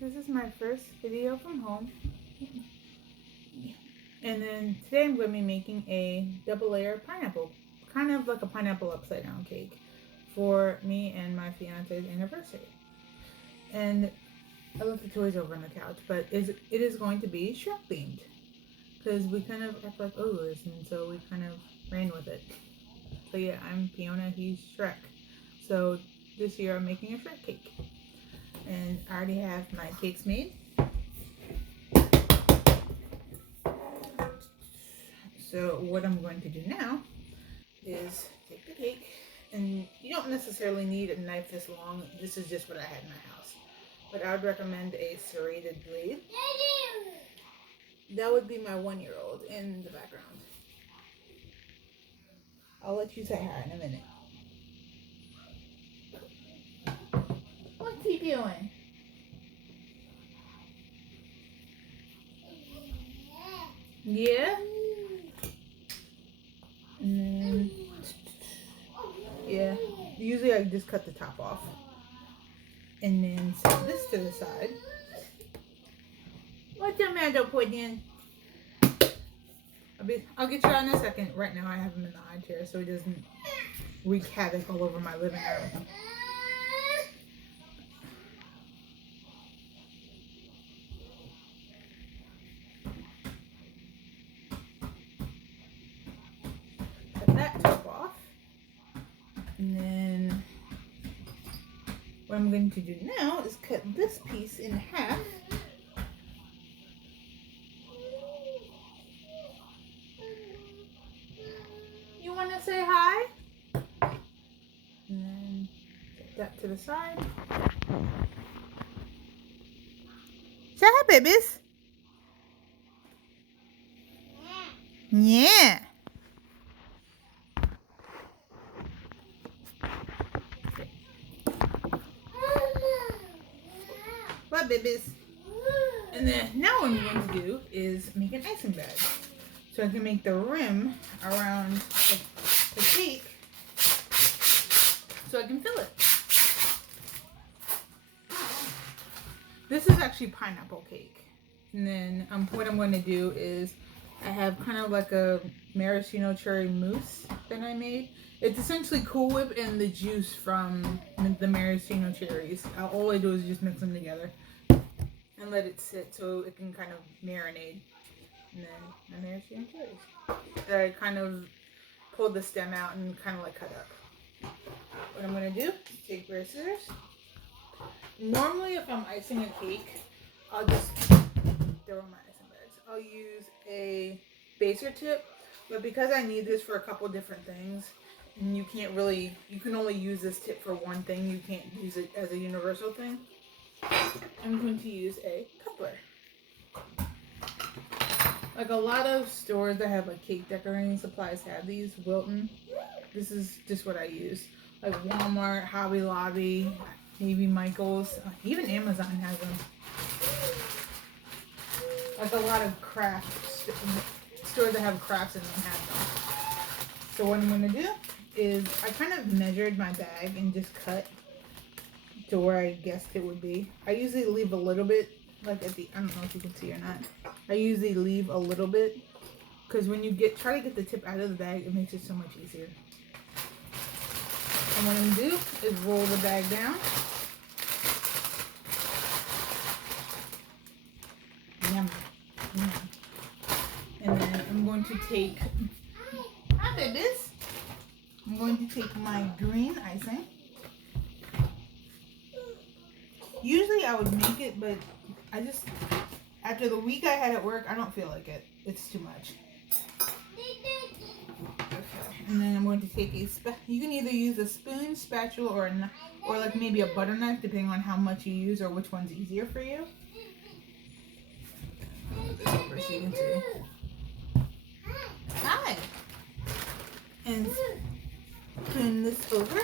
This is my first video from home. And then today I'm going to be making a double layer pineapple, kind of like a pineapple upside down cake for me and my fiance's anniversary. And I left the toys over on the couch, but it is going to be Shrek themed because we kind of act like ogres, and so we kind of ran with it. So yeah, I'm Fiona, he's Shrek. So this year I'm making a Shrek cake. And I already have my cakes made. So what I'm going to do now is take the cake, and you don't necessarily need a knife this long. This is just what I had in my house. But I would recommend a serrated blade. That would be my 1-year-old in the background. I'll let you say hi in a minute. What's he doing? Yeah? And then, yeah, usually I just cut the top off. And then set this to the side. What's the matter, Puddin'? I'll get you out in a second. Right now I have him in the high chair so he doesn't wreak havoc all over my living room. Cut that top off. And then what I'm going to do now is cut this piece in half. You want to say hi? And then set that to the side. Say hi, babies. Yeah. What, babies? And then now what I'm going to do is make an icing bag. So I can make the rim around the cake so I can fill it. This is actually pineapple cake. And then what I'm going to do is I have kind of like a maraschino cherry mousse that I made. It's essentially Cool Whip and the juice from the maraschino cherries. All I do is just mix them together and let it sit so it can kind of marinate. And then my maraschino cherries. I kind of pulled the stem out and kind of like cut up. What I'm going to do is take a pair of scissors. Normally if I'm icing a cake, I'll just throw in my icing bags. I'll use a baser tip, but because I need this for a couple different things, and you can only use this tip for one thing, you can't use it as a universal thing, I'm going to use a coupler. Like a lot of stores that have like cake decorating supplies have these. Wilton. This is just what I use. Like Walmart, Hobby Lobby, maybe Michael's. Even Amazon has them. Like a lot of craft stores that have crafts in them have them. So what I'm going to do is I kind of measured my bag and just cut to where I guessed it would be. I usually leave a little bit, like at the, I don't know if you can see or not. I usually leave a little bit because when you try to get the tip out of the bag, it makes it so much easier. And what I'm going to do is roll the bag down. Yum. Yum. And then I'm going to take, hi babies. I'm going to take my green icing. Usually I would make it, but after the week I had at work, I don't feel like it. It's too much. Okay, and then I'm going to take you can either use a spoon, spatula, or like maybe a butter knife, depending on how much you use or which one's easier for you. This over so you can see. Hi. And turn this over.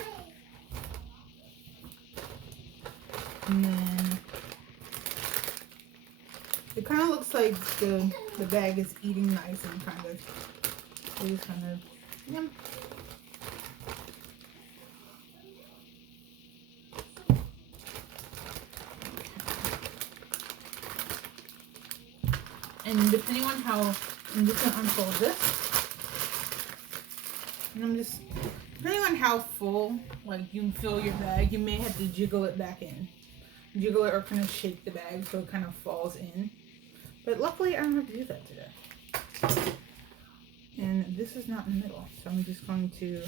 And then it kind of looks like the bag is eating the icing, kind of. So just kind of, yum. And depending on how, I'm just gonna unfold this. And I'm just, depending on how full, like, you fill your bag, you may have to jiggle it back in. Jiggle it or kind of shake the bag so it kind of falls in. But luckily I don't have to do that today. And this is not in the middle, so I'm just going to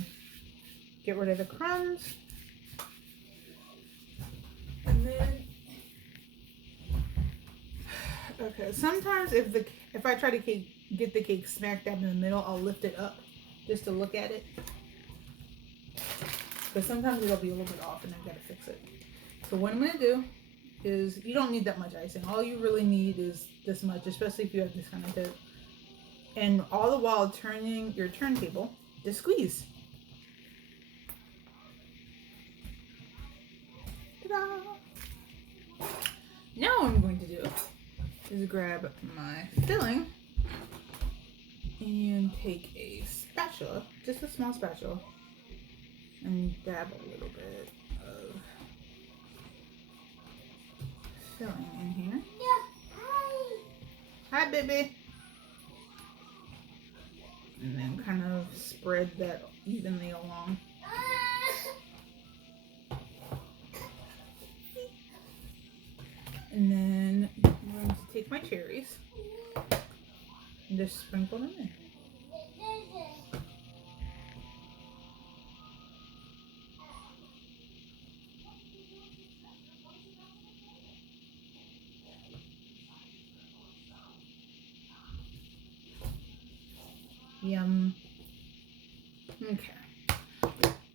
get rid of the crumbs. And then, okay, sometimes if I try to get the cake smack dab in the middle, I'll lift it up just to look at it. But sometimes it'll be a little bit off and I gotta fix it. So what I'm gonna do is, you don't need that much icing. All you really need is this much, especially if you have this kind of tip. And all the while turning your turntable to squeeze. Ta-da! Now what I'm going to do is grab my filling and take a spatula, just a small spatula, and dab a little bit of filling in here. Yeah. Hi, baby. And then kind of spread that evenly along. And then I'm going to take my cherries and just sprinkle them in. Yum. Okay.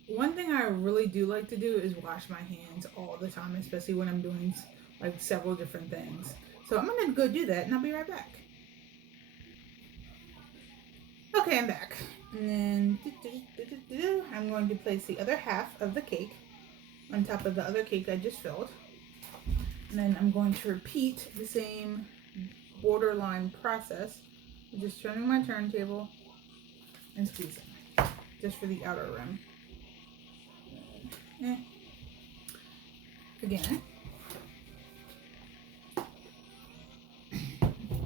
One thing I really do like to do is wash my hands all the time, especially when I'm doing like several different things. So I'm gonna go do that and I'll be right back. Okay, I'm back. And then I'm going to place the other half of the cake on top of the other cake I just filled. And then I'm going to repeat the same borderline process. Just turning my turntable and squeezing just for the outer rim. Again.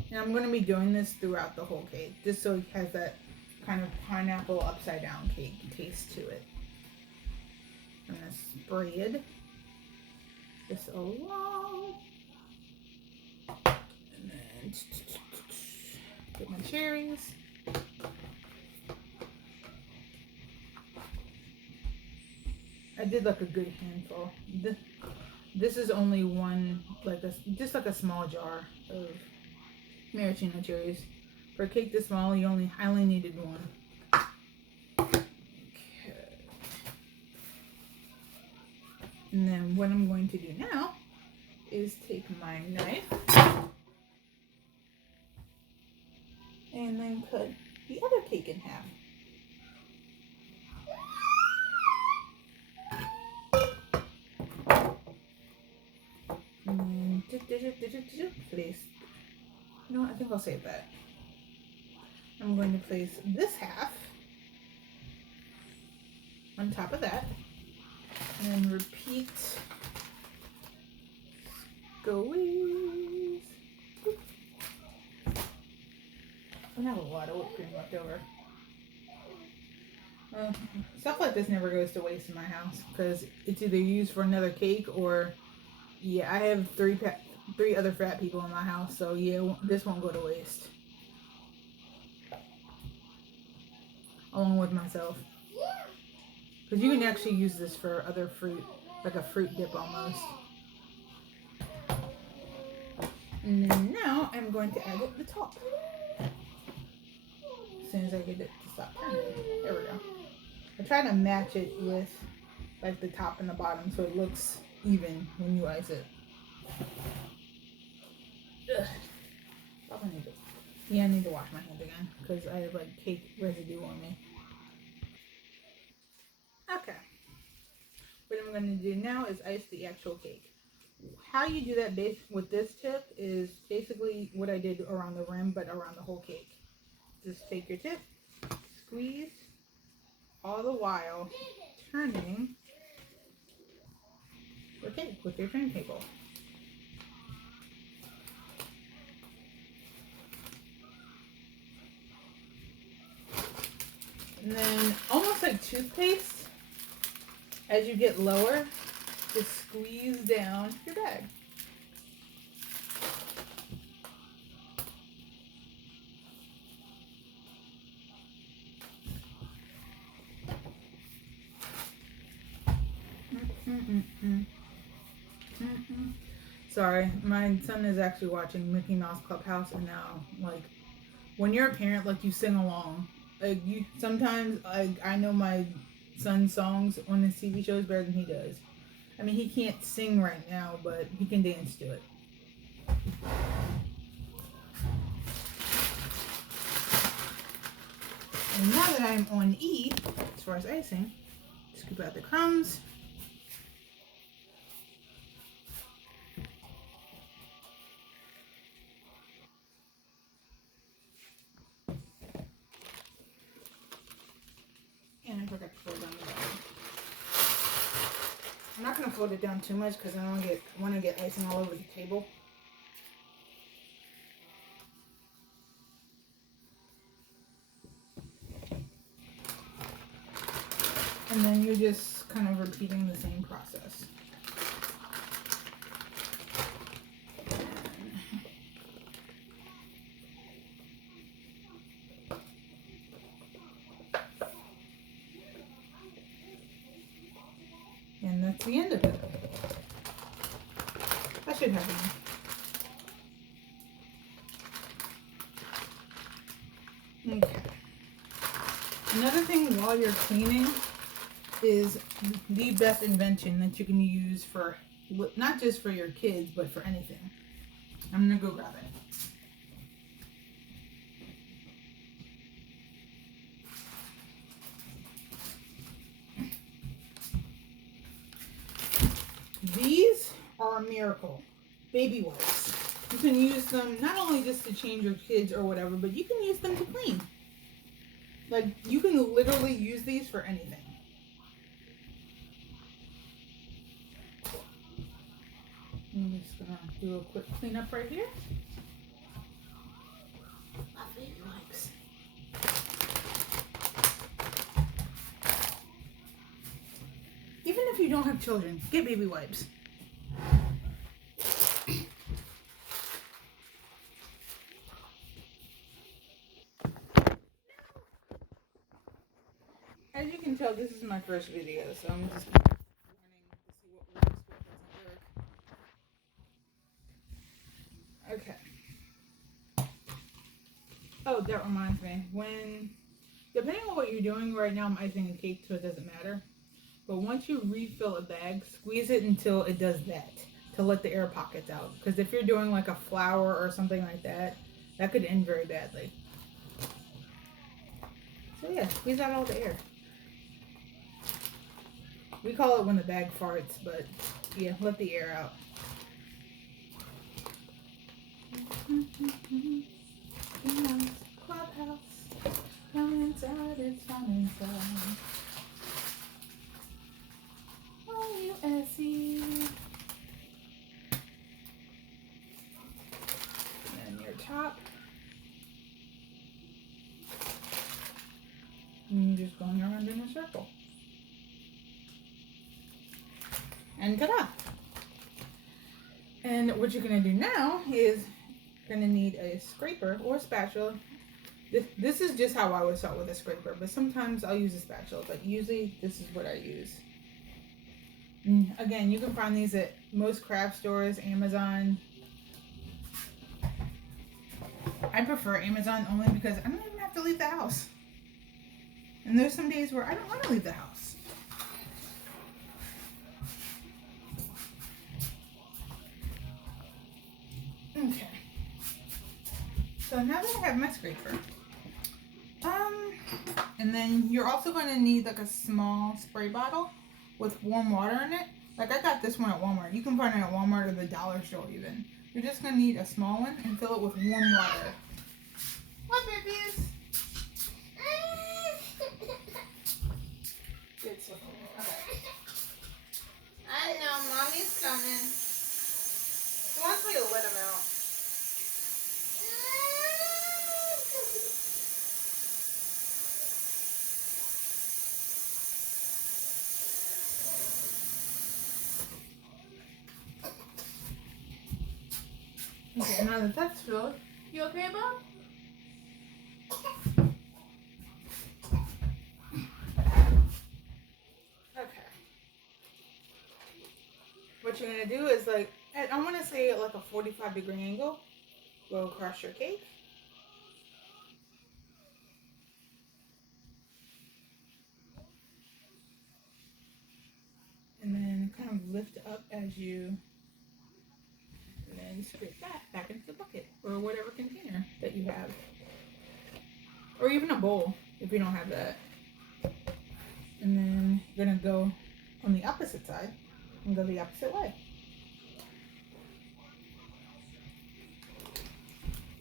And I'm going to be doing this throughout the whole cake, just so it has that kind of pineapple upside down cake taste to it. I'm going to spread this along. And then get my cherries. I did like a good handful. This is only one, just like a small jar of maraschino cherries. For a cake this small, I only needed one. Okay. And then what I'm going to do now is take my knife and then cut the other cake in half. And then place. You know what? I think I'll save that. I'm going to place this half on top of that, and then repeat. Squeeze. I have a lot of whipped cream left over. Stuff like this never goes to waste in my house because it's either used for another cake or, yeah, I have three other fat people in my house, so yeah, this won't go to waste. Along with myself. Because you can actually use this for other fruit, like a fruit dip almost. And then now I'm going to add it to the top. As soon as I get it to stop turning. There we go. I try to match it with like the top and the bottom so it looks even when you ice it. Ugh. I need to wash my hands again because I have like cake residue on me. Okay. What I'm going to do now is ice the actual cake. How you do that with this tip is basically what I did around the rim, but around the whole cake. Just take your tip, squeeze, all the while turning the cake with your turntable. toothpaste, as you get lower, just squeeze down your bag. Sorry, my son is actually watching Mickey Mouse Clubhouse, and now, like, when you're a parent, like, you sing along. Like, you sometimes, I know my son's songs on his TV shows better than he does. I mean, he can't sing right now, but he can dance to it. And now that I'm on E, as far as icing, scoop out the crumbs. And I forgot to fold down the bottom. I'm not going to fold it down too much because I don't want to get icing all over the table. And then you're just kind of repeating the same process. And that's the end of it. I should have enough. Okay. Another thing while you're cleaning is the best invention that you can use for, not just for your kids, but for anything. I'm gonna go grab it. These are a miracle. Baby wipes. You can use them not only just to change your kids or whatever, but you can use them to clean. Like, you can literally use these for anything. I'm just gonna do a quick cleanup right here. Love baby wipes. Even if you don't have children, get baby wipes. As you can tell, this is my first video, so I'm just learning to see what works, what doesn't work. Okay. Oh, that reminds me. Depending on what you're doing right now, I'm icing a cake, so it doesn't matter. But once you refill a bag, squeeze it until it does that, to let the air pockets out. Because if you're doing like a flower or something like that, that could end very badly. So yeah, squeeze out all the air. We call it when the bag farts, but yeah, let the air out. Clubhouse, come inside, it's fun inside. Oh, you Essie. And your top. And you're just going around in a circle. And ta-da! And what you're going to do now is you're going to need a scraper or a spatula. This is just how I would start with a scraper, but sometimes I'll use a spatula, but usually this is what I use. And again, you can find these at most craft stores, Amazon. I prefer Amazon only because I don't even have to leave the house. And there's some days where I don't want to leave the house. Okay. So now that I have my scraper, and then you're also going to need like a small spray bottle with warm water in it. Like I got this one at Walmart. You can find it at Walmart or the dollar store even. You're just going to need a small one and fill it with warm water. What, babies? Good stuff. Okay. I know, mommy's coming. She wants me to let him out. Okay, now that that's filled, you okay, Bob? Okay. What you're gonna do is like, I want to say at like a 45-degree angle, go across your cake. And then kind of lift up as you, and then scrape that back into the bucket or whatever container that you have. Or even a bowl if you don't have that. And then you're gonna go on the opposite side and go the opposite way.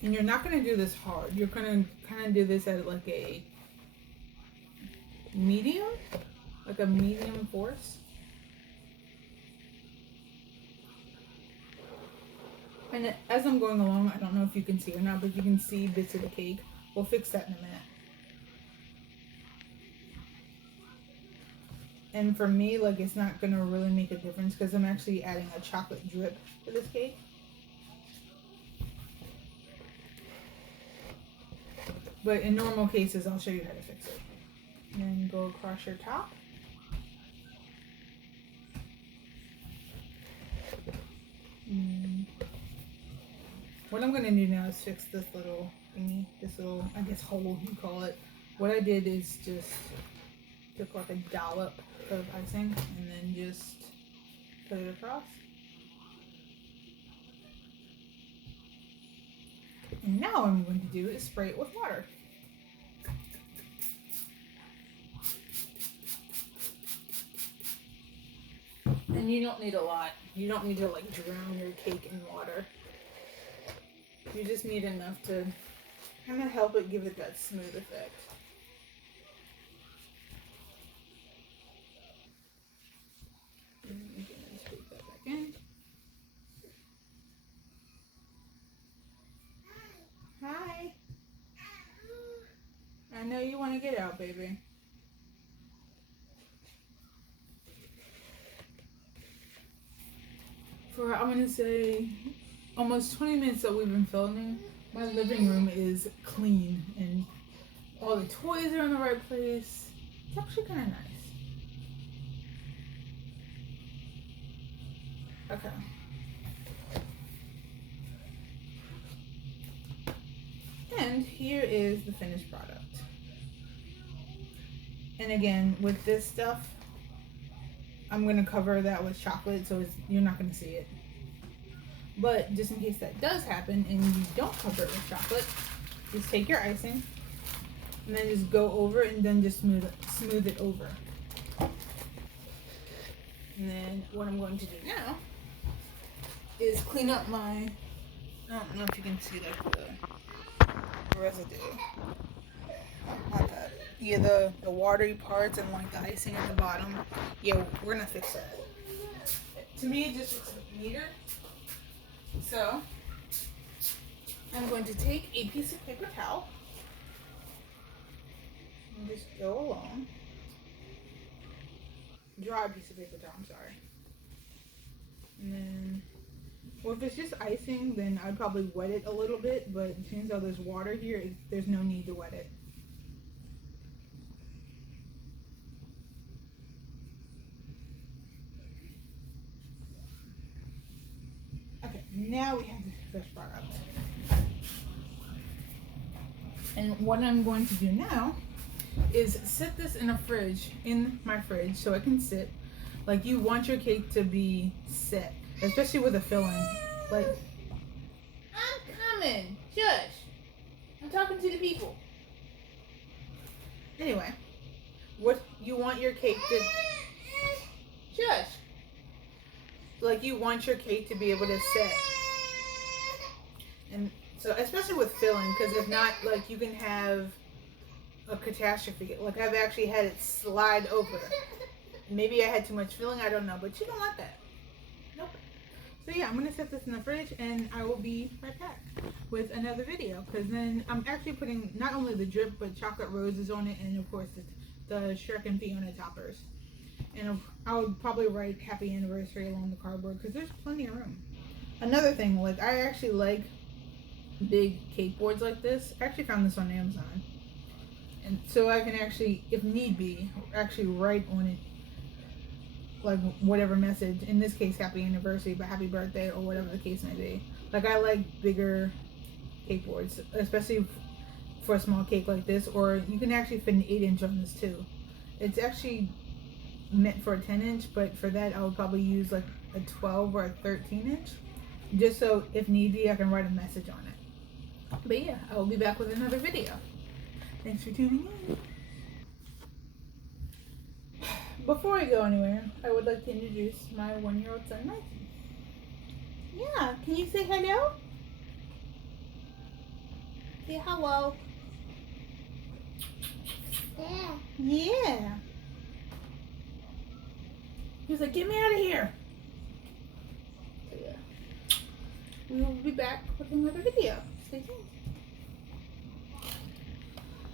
And you're not gonna do this hard. You're gonna kind of do this at like a medium force. And as I'm going along, I don't know if you can see or not, but you can see bits of the cake. We'll fix that in a minute. And for me, like, it's not gonna really make a difference because I'm actually adding a chocolate drip to this cake. But in normal cases, I'll show you how to fix it. And then go across your top. What I'm gonna do now is fix this little thingy, this little, I guess, hole you call it. What I did is just took like a dollop of icing and then just put it across. And now what I'm going to do is spray it with water. And you don't need a lot. You don't need to like drown your cake in water. You just need enough to kind of help it give it that smooth effect. And I'm going to scoop that back in. Hi. I know you want to get out, baby. For, I'm going to say, almost 20 minutes that we've been filming, my living room is clean and all the toys are in the right place. It's actually kind of nice. Okay. And here is the finished product. And again, with this stuff, I'm going to cover that with chocolate so you're not going to see it. But just in case that does happen and you don't cover it with chocolate, just take your icing and then just go over it and then just smooth it over. And then what I'm going to do now is clean up my, I don't know if you can see like the residue. Not that. Yeah, the watery parts and like the icing at the bottom. Yeah, we're gonna fix that. To me, it just looks neater. So, I'm going to take a piece of paper towel and just go along. Dry piece of paper towel, I'm sorry. And then, well, if it's just icing, then I'd probably wet it a little bit, but since there's water here, there's no need to wet it. Okay, now we have the finished product. And what I'm going to do now is set this in my fridge, so it can sit. Like, you want your cake to be set, especially with a filling. Like, I'm coming. Shush. I'm talking to the people. Anyway, what you want your cake to... Shush. Like, you want your cake to be able to set. And so, especially with filling, because if not, like, you can have a catastrophe. Like, I've actually had it slide over. Maybe I had too much filling, I don't know, but you don't want that. Nope. So yeah, I'm going to set this in the fridge and I will be right back with another video, because then I'm actually putting not only the drip but chocolate roses on it, and of course the Shrek and Fiona toppers. And I would probably write happy anniversary along the cardboard because there's plenty of room. Another thing, like I actually like big cake boards like this. I actually found this on Amazon. And so I can actually, if need be, actually write on it like whatever message. In this case, happy anniversary, but happy birthday or whatever the case may be. Like I like bigger cake boards, especially for a small cake like this. Or you can actually fit an 8-inch on this too. It's actually meant for a 10-inch, but for that I would probably use like a 12 or a 13-inch, just so if need be I can write a message on it. But yeah, I will be back with another video. Thanks for tuning in. Before I go anywhere, I would like to introduce my 1-year-old son, Mikey. Yeah, can you say hello? Say hello. Yeah. He was like, get me out of here. So yeah. We will be back with another video. Stay tuned.